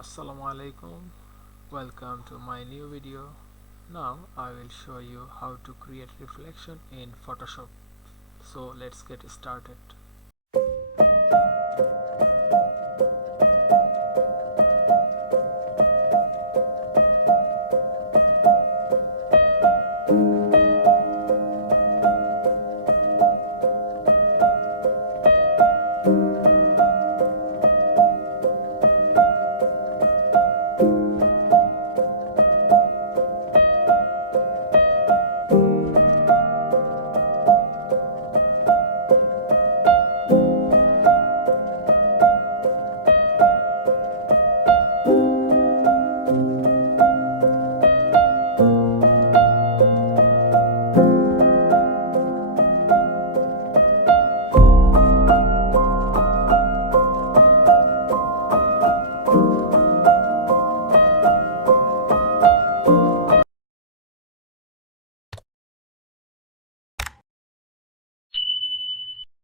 Assalamu alaikum, welcome to my new video. Now I will show you how to create reflection in Photoshop. So let's get started.